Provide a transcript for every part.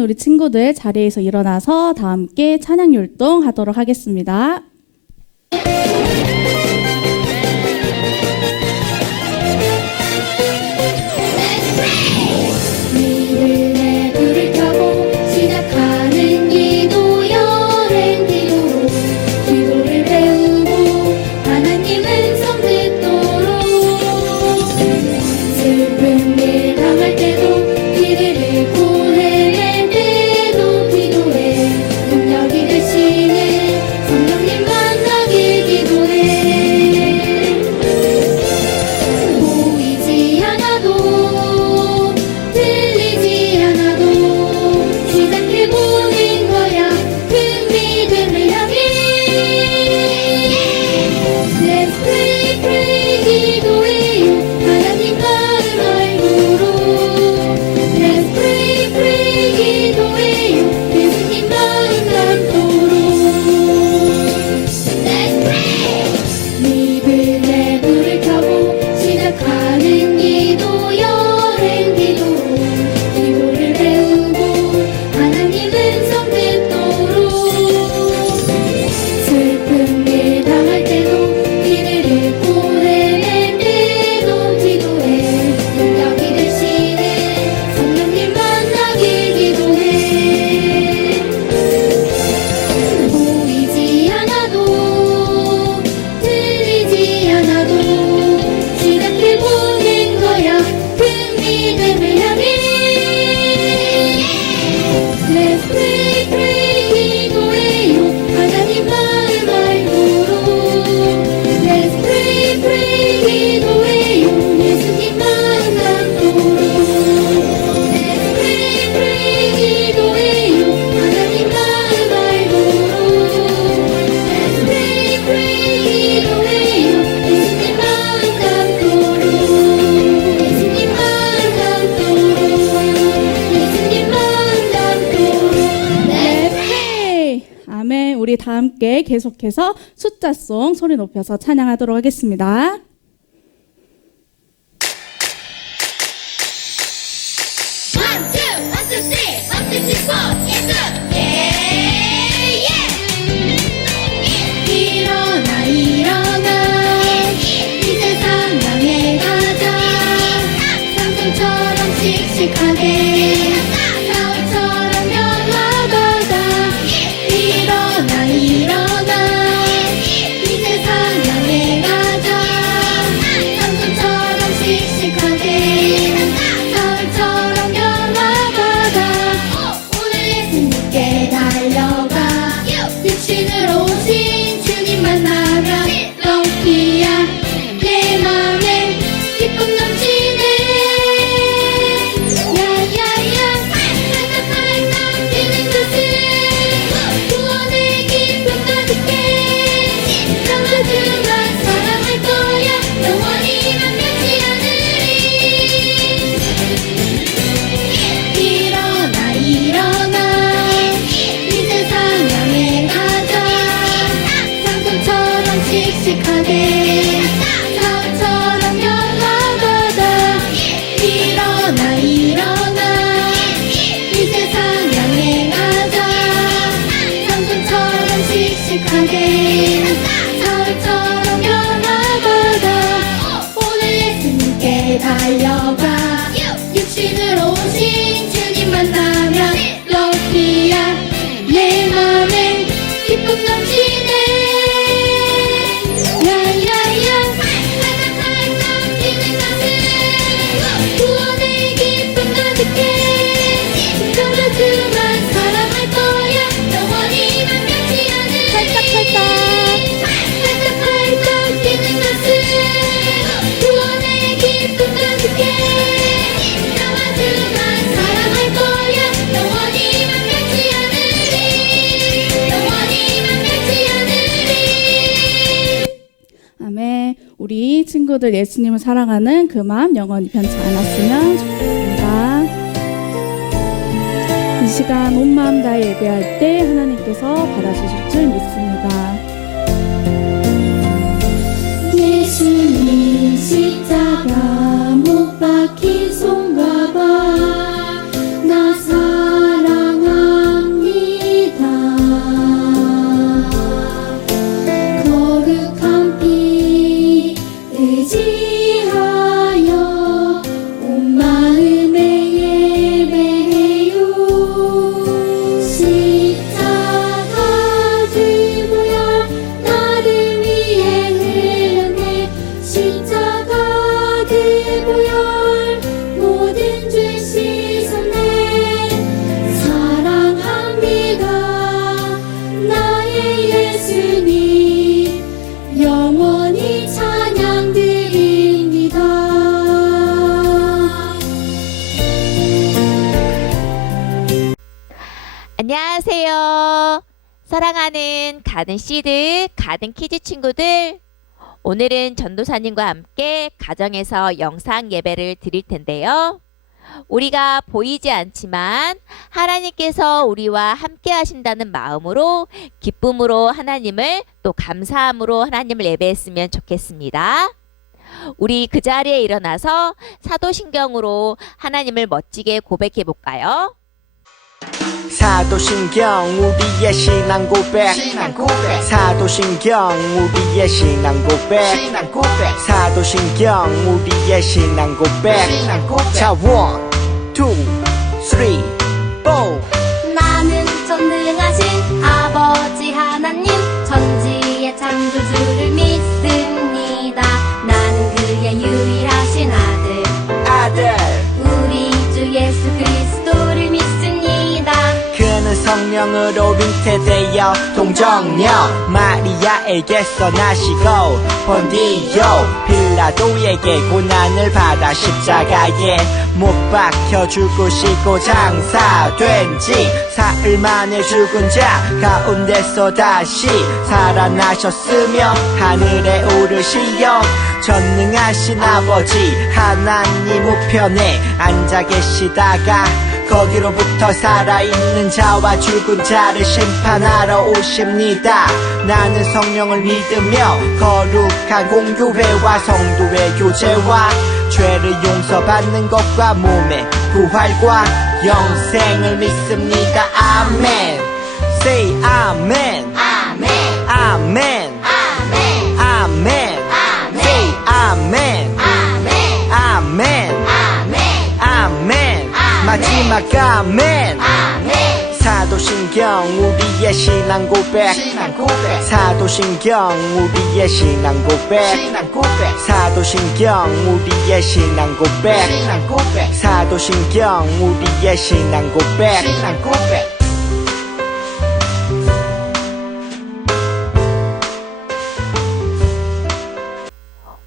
그러면 우리 친구들 자리에서 일어나서 다 함께 찬양 율동 하도록 하겠습니다. 믿음의 불을 켜고 시작하는 기도 여행 기도로 기도를 배우고 하나님 음성 듣도록 슬픈 일 당할 때도 길을 잃고 헤맬 때도 기도해 능력이 되시는 성령님 만나길 기도해 보이지 않아도 들리지 않아도 시작해보는 거야 그 믿음을 향해 Let's pray pray 기도해요 하나님 마음 알고로 Let's pray pray 기도해요 예수님 마음 담도록 Let's pray 믿음의 불을 켜고 시작하는 기도 여행 기도로 기도를 배우고 하나님 음성 듣도록 슬픈 일 당할 때도 길을 잃고 헤맬 때도 기도해 능력이 되시는 성령님 만나길 기도해 보이지 않아도 들리지 않아도 시작해보는 거야 그 믿음을 향해 Let's pray pray 기도해요 하나님 마음 알고로 Let's pray pray 기도해요 예수님 마음 담도록 Let's pray pray 기도해요 하나님 마음 알고로 Let's pray pray 기도해요 예수님 마음 담도록 예수님 마음 담도록 예수님 마음 담도록 Let's 네, 아멘. 우리 다 함께 계속해서 숫자송 소리 높여서 찬양하도록 하겠습니다. One, two, one, two, three, one, two, three, four, yes, yeah, yeah. 일어나, 일어나, 이 세상 향해 가자. 상승처럼 씩씩하게, 사울처럼 변화받아. 일어나, 일어나, 이 세상 향해 가자. 상승처럼 씩씩하게, 사울처럼 변화받아. 오늘 예수님께 달려가 육신으로 오신 주님 만나면 럭키야 내 맘에 기쁨 넘치네 야야야 살짝살짝 뛰는 것은 구원의 기쁨 가득해 남자주만 사랑할 거야 영원히 만나지 않으리 일어나 일어나 이 세상 향해 가자 상처처럼 씩씩하게 사울처럼 변화받아 일어나 일어나 이 세상 향해 가자 상처처럼 씩씩하게 사울처럼 변화받아 오늘 예수님께 달려가 육신으로 오신 주님 만나면 럭키야 내 맘에 기쁨 넘치네 야야야 살짝살짝 뛰는 것은 구원의 기쁨 가득해 남자주만 사랑할 거야 영원히 만나지 않으리 살짝살짝 뛰는 것은 구원의 기쁨 가득해 남자주만 사랑할 거야 영원히 만나지 않으리 영원히 만나지 않으리 아멘. 우리 친구들 예수님을 사랑하는 그 마음 영원히 변치 않았으면 좋겠습니다. 이 시간 온 마음 다해 예배할 때 하나님께서 받아주실 줄 믿습니다. 예수님 십자가 못 박힌 손과 발 나 사랑 예수님 영원히 찬양드립니다. 안녕하세요. 사랑하는 가든 씨드, 가든 키즈 친구들. 오늘은 전도사님과 함께 가정에서 영상 예배를 드릴 텐데요. 우리가 보이지 않지만 하나님께서 우리와 함께 하신다는 마음으로 기쁨으로 하나님을 또 감사함으로 하나님을 예배했으면 좋겠습니다. 우리 그 자리에 일어나서 사도신경으로 하나님을 멋지게 고백해 볼까요? 사도신경 우리의 신앙 고백 사도신경 우리의 신앙 고백 사도신경 우리의 신앙 고백 자 1, 2, 3, 4 나는 전능하신 아버지 하나님 천지의 창조주를 믿습니다. 나는 그의 유일하신 아들 우리 주 예수 그리스도를 믿습니다. 그는 성령으로 잉태되어 동정녀 마리아에게서 나시고 본디오 빌라도에게 고난을 받아 십자가에 못 박혀 죽으시고 장사된 지 사흘 만에 죽은 자 가운데서 다시 살아나셨으며 하늘에 오르시어 전능하신 아버지 하나님 우편에 앉아 계시다가 거기로부터 살아있는 자와 죽은 자를 심판하러 오십니다. 나는 성령을 믿으며 거룩한 공교회와 성도의 교제와 죄를 용서받는 것과 몸의 부활과 영생을 믿습니다. 아멘. Say 아멘. 아멘 아멘. 아멘 아멘. Say 아멘. 아멘 아멘. 아멘 아멘. 마지막 아멘. 아멘 사도신경 우리의 신앙 고백 사도신경 우리의 신앙 고백 사도신경 우리의 신앙 고백 사도신경 우리의 신앙 고백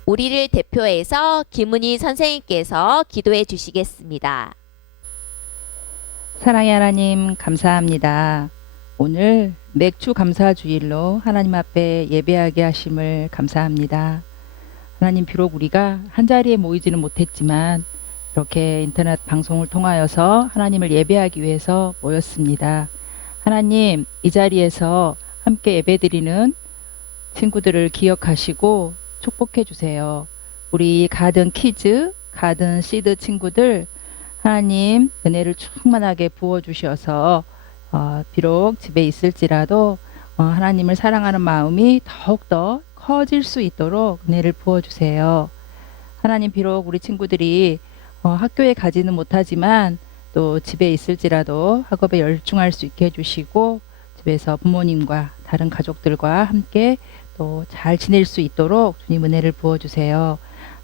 우리를 대표해서 김은희 선생님께서 기도해 주시겠습니다. 사랑의 하나님 감사합니다. 오늘 맥주 감사 주일로 하나님 앞에 예배하게 하심을 감사합니다. 하나님 비록 우리가 한자리에 모이지는 못했지만 이렇게 인터넷 방송을 통하여서 하나님을 예배하기 위해서 모였습니다. 하나님 이 자리에서 함께 예배드리는 친구들을 기억하시고 축복해 주세요. 우리 가든 키즈, 가든 시드 친구들 하나님 은혜를 충만하게 부어주셔서 비록 집에 있을지라도 하나님을 사랑하는 마음이 더욱더 커질 수 있도록 은혜를 부어주세요. 하나님 비록 우리 친구들이 학교에 가지는 못하지만 또 집에 있을지라도 학업에 열중할 수 있게 해주시고 집에서 부모님과 다른 가족들과 함께 또 잘 지낼 수 있도록 주님 은혜를 부어주세요.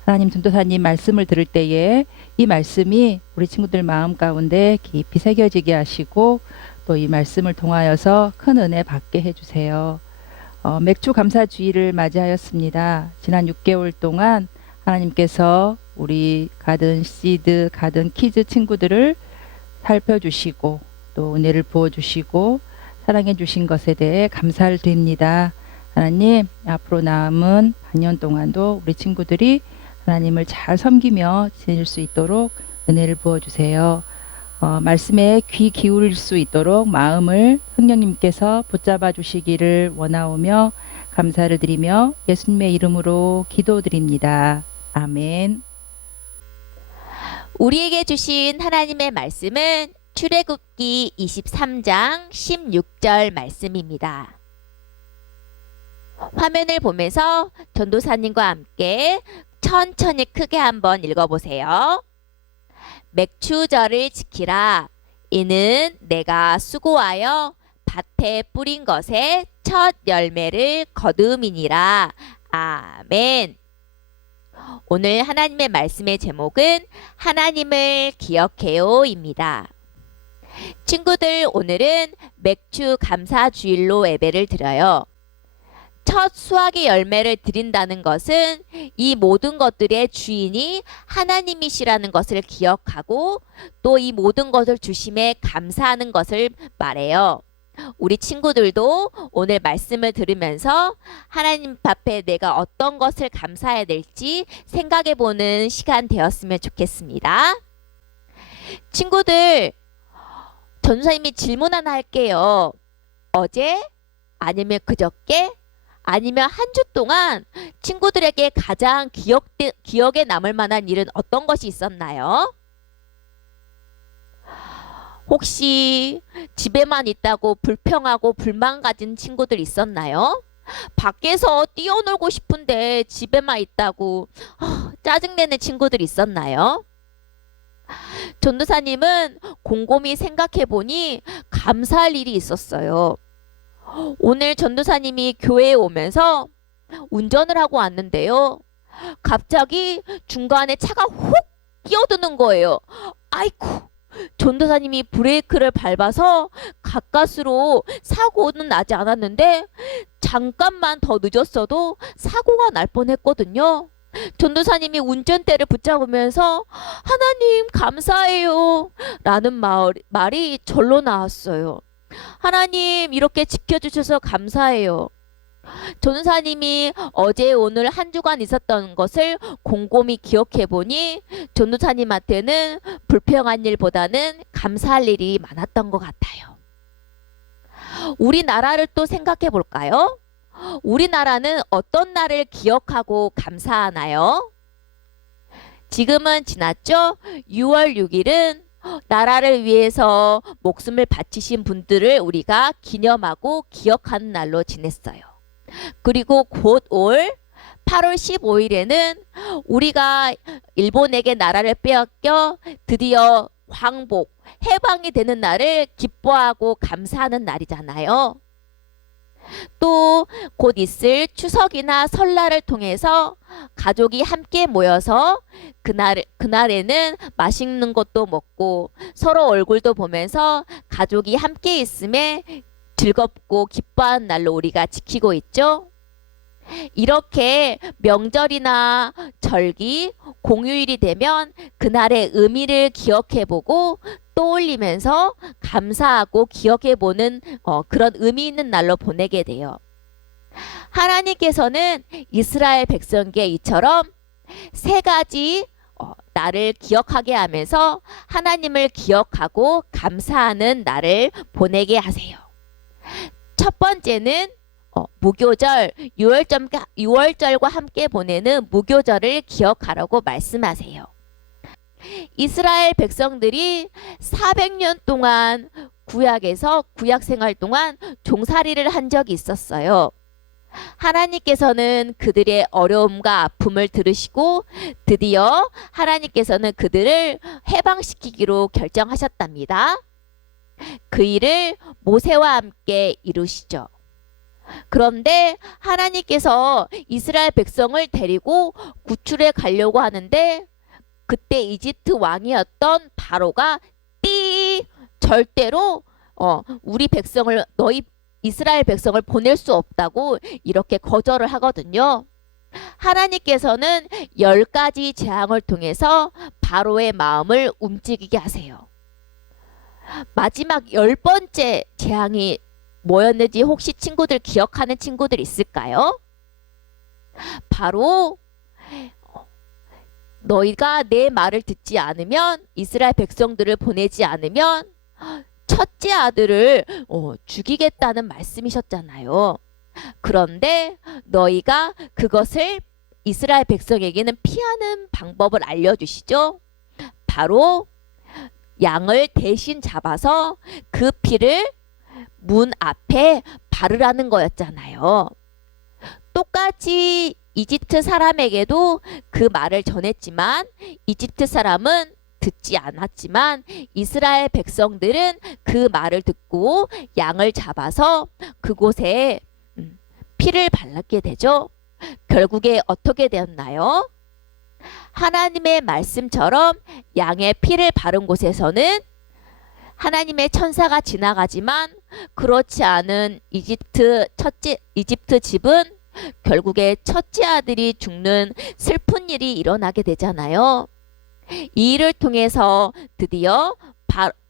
하나님 전도사님 말씀을 들을 때에 이 말씀이 우리 친구들 마음 가운데 깊이 새겨지게 하시고 또 이 말씀을 통하여서 큰 은혜 받게 해주세요. 맥주 감사 주일을 맞이하였습니다. 지난 6개월 동안 하나님께서 우리 가든 시드, 가든 키즈 친구들을 살펴주시고 또 은혜를 부어주시고 사랑해 주신 것에 대해 감사를 드립니다. 하나님 앞으로 남은 반년 동안도 우리 친구들이 하나님을 잘 섬기며 지낼 수 있도록 은혜를 부어주세요. 말씀에 귀 기울일 수 있도록 마음을 성령님께서 붙잡아 주시기를 원하오며 감사를 드리며 예수님의 이름으로 기도드립니다. 아멘. 우리에게 주신 하나님의 말씀은 출애굽기 23장 16절 말씀입니다. 화면을 보면서 전도사님과 함께 천천히 크게 한번 읽어보세요. 맥추절을 지키라. 이는 내가 수고하여 밭에 뿌린 것의 첫 열매를 거두음이니라. 아멘. 오늘 하나님의 말씀의 제목은 하나님을 기억해요입니다. 친구들, 오늘은 맥주 감사 주일로 예배를 드려요. 첫 수확의 열매를 드린다는 것은 이 모든 것들의 주인이 하나님이시라는 것을 기억하고 또 이 모든 것을 주심에 감사하는 것을 말해요. 우리 친구들도 오늘 말씀을 들으면서 하나님 앞에 내가 어떤 것을 감사해야 될지 생각해 보는 시간 되었으면 좋겠습니다. 친구들, 전도사님이 질문 하나 할게요. 어제 아니면 그저께 아니면 한 주 동안 친구들에게 가장 기억에 남을 만한 일은 어떤 것이 있었나요? 혹시 집에만 있다고 불평하고 불만 가진 친구들 있었나요? 밖에서 뛰어놀고 싶은데 집에만 있다고 짜증내는 친구들 있었나요? 전도사님은 곰곰이 생각해 보니 감사할 일이 있었어요. 오늘 전도사님이 교회에 오면서 운전을 하고 왔는데요. 갑자기 중간에 차가 훅 끼어드는 거예요. 아이쿠! 전도사님이 브레이크를 밟아서 가까스로 사고는 나지 않았는데 잠깐만 더 늦었어도 사고가 날 뻔했거든요. 전도사님이 운전대를 붙잡으면서 하나님 감사해요 라는 말이 절로 나왔어요. 하나님 이렇게 지켜주셔서 감사해요. 전도사님이 어제 오늘 한 주간 있었던 것을 곰곰이 기억해 보니 전도사님한테는 불평한 일보다는 감사할 일이 많았던 것 같아요. 우리나라를 또 생각해 볼까요? 우리나라는 어떤 날을 기억하고 감사하나요? 지금은 지났죠? 6월 6일은 나라를 위해서 목숨을 바치신 분들을 우리가 기념하고 기억하는 날로 지냈어요. 그리고 곧 올 8월 15일에는 우리가 일본에게 나라를 빼앗겨 드디어 광복, 해방이 되는 날을 기뻐하고 감사하는 날이잖아요. 또 곧 있을 추석이나 설날을 통해서 가족이 함께 모여서 그날에는 맛있는 것도 먹고 서로 얼굴도 보면서 가족이 함께 있음에 즐겁고 기뻐하는 날로 우리가 지키고 있죠. 이렇게 명절이나 절기, 공휴일이 되면 그날의 의미를 기억해보고 떠올리면서 감사하고 기억해보는 그런 의미 있는 날로 보내게 돼요. 하나님께서는 이스라엘 백성에게 이처럼 세 가지 날을 기억하게 하면서 하나님을 기억하고 감사하는 날을 보내게 하세요. 첫 번째는 무교절, 6월절과 함께 보내는 무교절을 기억하라고 말씀하세요. 이스라엘 백성들이 400년 동안 구약 생활 동안 종살이를 한 적이 있었어요. 하나님께서는 그들의 어려움과 아픔을 들으시고 드디어 하나님께서는 그들을 해방시키기로 결정하셨답니다. 그 일을 모세와 함께 이루시죠. 그런데 하나님께서 이스라엘 백성을 데리고 구출해 가려고 하는데 그때 이집트 왕이었던 바로가 절대로 우리 백성을 이스라엘 백성을 보낼 수 없다고 이렇게 거절을 하거든요. 하나님께서는 10가지 재앙을 통해서 바로의 마음을 움직이게 하세요. 마지막 10번째 재앙이 뭐였는지 혹시 친구들 기억하는 친구들 있을까요? 바로 너희가 내 말을 듣지 않으면 이스라엘 백성들을 보내지 않으면 첫째 아들을 죽이겠다는 말씀이셨잖아요. 그런데 너희가 그것을 이스라엘 백성에게는 피하는 방법을 알려주시죠. 바로 양을 대신 잡아서 그 피를 문 앞에 바르라는 거였잖아요. 똑같이 이집트 사람에게도 그 말을 전했지만 이집트 사람은 듣지 않았지만 이스라엘 백성들은 그 말을 듣고 양을 잡아서 그곳에 피를 발랐게 되죠. 결국에 어떻게 되었나요? 하나님의 말씀처럼 양의 피를 바른 곳에서는 하나님의 천사가 지나가지만 그렇지 않은 이집트 집은 결국에 첫째 아들이 죽는 슬픈 일이 일어나게 되잖아요. 이 일을 통해서 드디어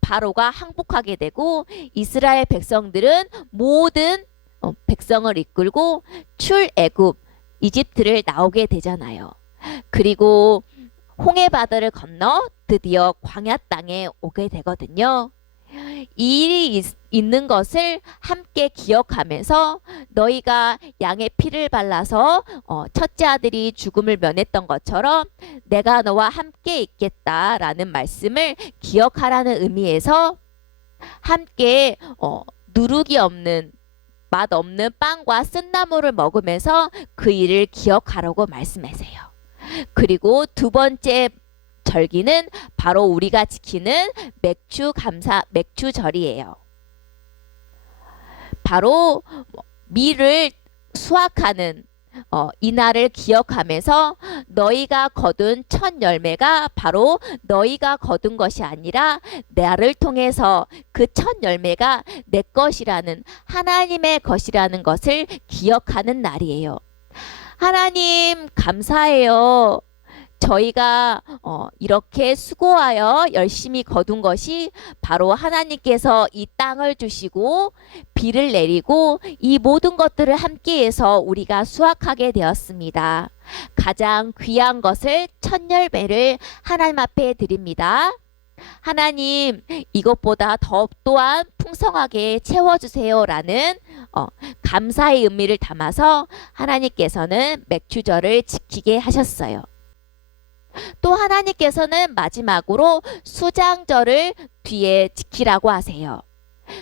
바로가 항복하게 되고 이스라엘 백성들은 모든 백성을 이끌고 출애굽 이집트를 나오게 되잖아요. 그리고 홍해 바다를 건너 드디어 광야 땅에 오게 되거든요. 이 일이 있는 것을 함께 기억하면서 너희가 양의 피를 발라서 첫째 아들이 죽음을 면했던 것처럼 내가 너와 함께 있겠다라는 말씀을 기억하라는 의미에서 함께 누룩이 없는 맛 없는 빵과 쓴나물을 먹으면서 그 일을 기억하라고 말씀하세요. 그리고 두 번째 절기는 바로 우리가 지키는 맥주절이에요. 바로 밀을 수확하는 이날을 기억하면서 너희가 거둔 첫 열매가 바로 너희가 거둔 것이 아니라 나를 통해서 그 첫 열매가 내 것이라는 하나님의 것이라는 것을 기억하는 날이에요. 하나님 감사해요. 저희가 이렇게 수고하여 열심히 거둔 것이 바로 하나님께서 이 땅을 주시고 비를 내리고 이 모든 것들을 함께해서 우리가 수확하게 되었습니다. 가장 귀한 것을 첫 열매를 하나님 앞에 드립니다. 하나님 이것보다 또한 풍성하게 채워주세요라는 감사의 의미를 담아서 하나님께서는 맥주절을 지키게 하셨어요. 또 하나님께서는 마지막으로 수장절을 뒤에 지키라고 하세요.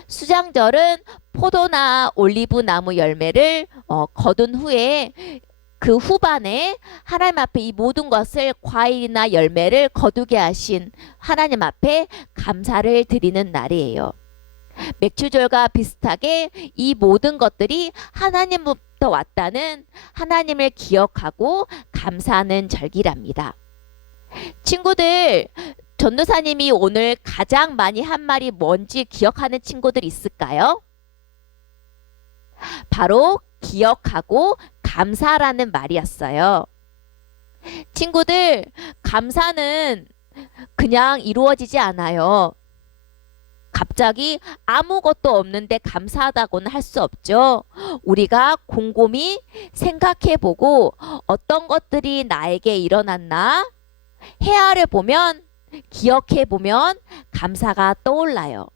수장절은 포도나 올리브 나무 열매를 거둔 후에 그 후반에 하나님 앞에 이 모든 것을 과일이나 열매를 거두게 하신 하나님 앞에 감사를 드리는 날이에요. 맥주절과 비슷하게 이 모든 것들이 하나님부터 왔다는 하나님을 기억하고 감사하는 절기랍니다. 친구들, 전도사님이 오늘 가장 많이 한 말이 뭔지 기억하는 친구들 있을까요? 바로 기억하고 감사라는 말이었어요. 친구들, 감사는 그냥 이루어지지 않아요. 갑자기 아무것도 없는데 감사하다고는 할 수 없죠. 우리가 곰곰이 생각해보고 어떤 것들이 나에게 일어났나 헤아려 보면 기억해 보면 감사가 떠올라요.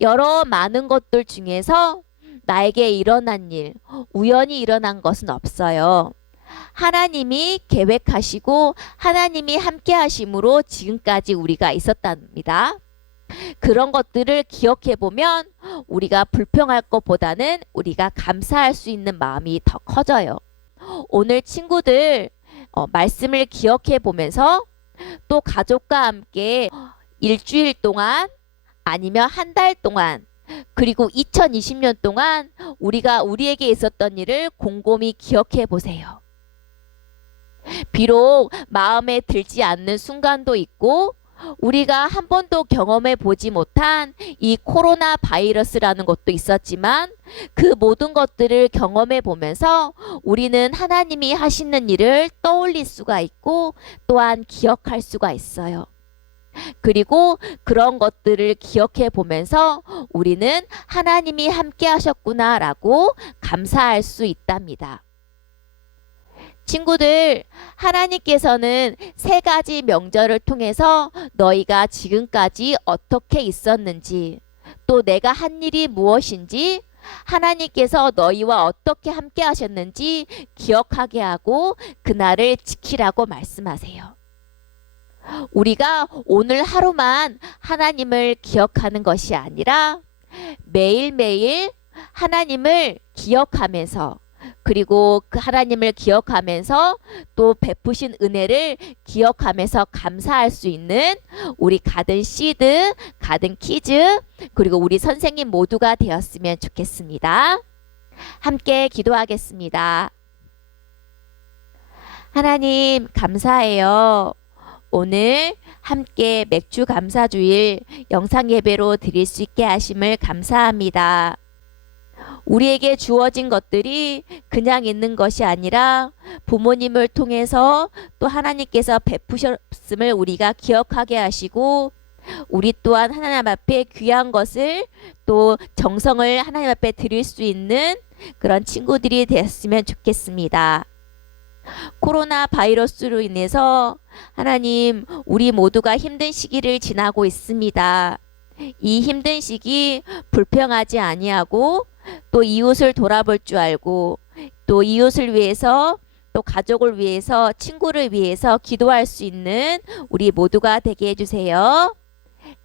여러 많은 것들 중에서 나에게 일어난 일, 우연히 일어난 것은 없어요. 하나님이 계획하시고 하나님이 함께 하심으로 지금까지 우리가 있었답니다. 그런 것들을 기억해 보면 우리가 불평할 것보다는 우리가 감사할 수 있는 마음이 더 커져요. 오늘 친구들 말씀을 기억해 보면서 또 가족과 함께 일주일 동안 아니면 한 달 동안 그리고 2020년 동안 우리에게 있었던 일을 곰곰이 기억해 보세요. 비록 마음에 들지 않는 순간도 있고 우리가 한 번도 경험해 보지 못한 이 코로나 바이러스라는 것도 있었지만 그 모든 것들을 경험해 보면서 우리는 하나님이 하시는 일을 떠올릴 수가 있고 또한 기억할 수가 있어요. 그리고 그런 것들을 기억해 보면서 우리는 하나님이 함께 하셨구나라고 감사할 수 있답니다. 친구들, 하나님께서는 3가지 명절을 통해서 너희가 지금까지 어떻게 있었는지 또 내가 한 일이 무엇인지 하나님께서 너희와 어떻게 함께 하셨는지 기억하게 하고 그날을 지키라고 말씀하세요. 우리가 오늘 하루만 하나님을 기억하는 것이 아니라 매일매일 하나님을 기억하면서 그리고 그 하나님을 기억하면서 또 베푸신 은혜를 기억하면서 감사할 수 있는 우리 가든 시드, 가든 키즈 그리고 우리 선생님 모두가 되었으면 좋겠습니다. 함께 기도하겠습니다. 하나님 감사해요. 오늘 함께 맥주 감사주일 영상 예배로 드릴 수 있게 하심을 감사합니다. 우리에게 주어진 것들이 그냥 있는 것이 아니라 부모님을 통해서 또 하나님께서 베푸셨음을 우리가 기억하게 하시고 우리 또한 하나님 앞에 귀한 것을 또 정성을 하나님 앞에 드릴 수 있는 그런 친구들이 되었으면 좋겠습니다. 코로나 바이러스로 인해서 하나님 우리 모두가 힘든 시기를 지나고 있습니다. 이 힘든 시기 불평하지 아니하고 또 이웃을 돌아볼 줄 알고 또 이웃을 위해서 또 가족을 위해서 친구를 위해서 기도할 수 있는 우리 모두가 되게 해주세요.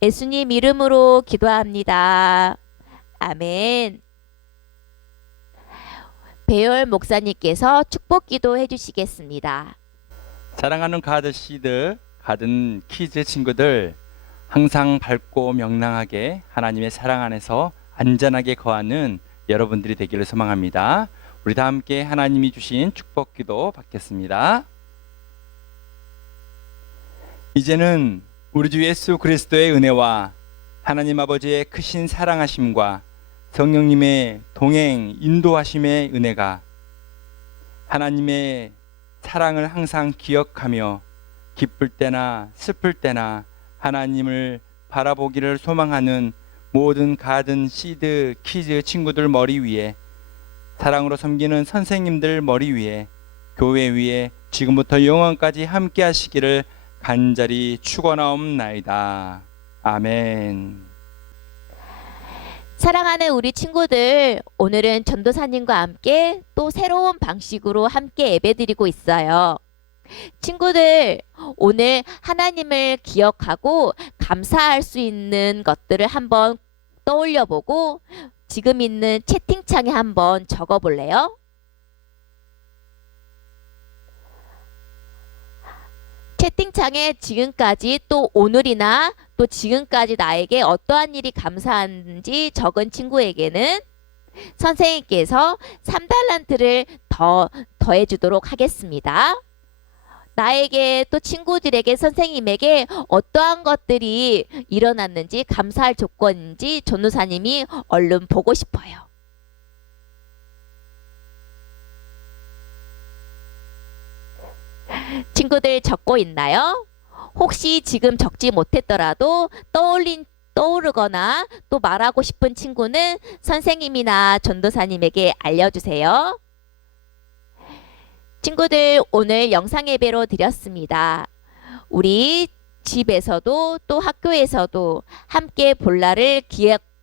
예수님 이름으로 기도합니다. 아멘. 배열 목사님께서 축복 기도 해주시겠습니다. 사랑하는 가드시드, 가든 키즈 친구들, 항상 밝고 명랑하게 하나님의 사랑 안에서 안전하게 거하는 여러분들이 되기를 소망합니다. 우리 다 함께 하나님이 주신 축복 기도 받겠습니다. 이제는 우리 주 예수 그리스도의 은혜와 하나님 아버지의 크신 사랑하심과 성령님의 동행 인도하심의 은혜가 하나님의 사랑을 항상 기억하며 기쁠 때나 슬플 때나 하나님을 바라보기를 소망하는 모든 가든 시드 키즈 친구들 머리 위에 사랑으로 섬기는 선생님들 머리 위에 교회 위에 지금부터 영원까지 함께 하시기를 간절히 축원하옵나이다. 아멘. 사랑하는 우리 친구들, 오늘은 전도사님과 함께 또 새로운 방식으로 함께 예배드리고 있어요. 친구들, 오늘 하나님을 기억하고 감사할 수 있는 것들을 한번 떠올려 보고 지금 있는 채팅창에 한번 적어 볼래요? 채팅창에 지금까지 또 오늘이나 또 지금까지 나에게 어떠한 일이 감사한지 적은 친구에게는 선생님께서 3달란트를 더해 주도록 하겠습니다. 나에게 또 친구들에게 선생님에게 어떠한 것들이 일어났는지 감사할 조건인지 전도사님이 얼른 보고 싶어요. 친구들 적고 있나요? 혹시 지금 적지 못했더라도 떠오르거나 또 말하고 싶은 친구는 선생님이나 전도사님에게 알려주세요. 친구들, 오늘 영상 예배로 드렸습니다. 우리 집에서도 또 학교에서도 함께 볼 날을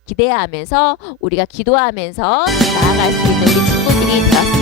기대하면서 우리가 기도하면서 나아갈 수 있는 우리 친구들이 되었습니다.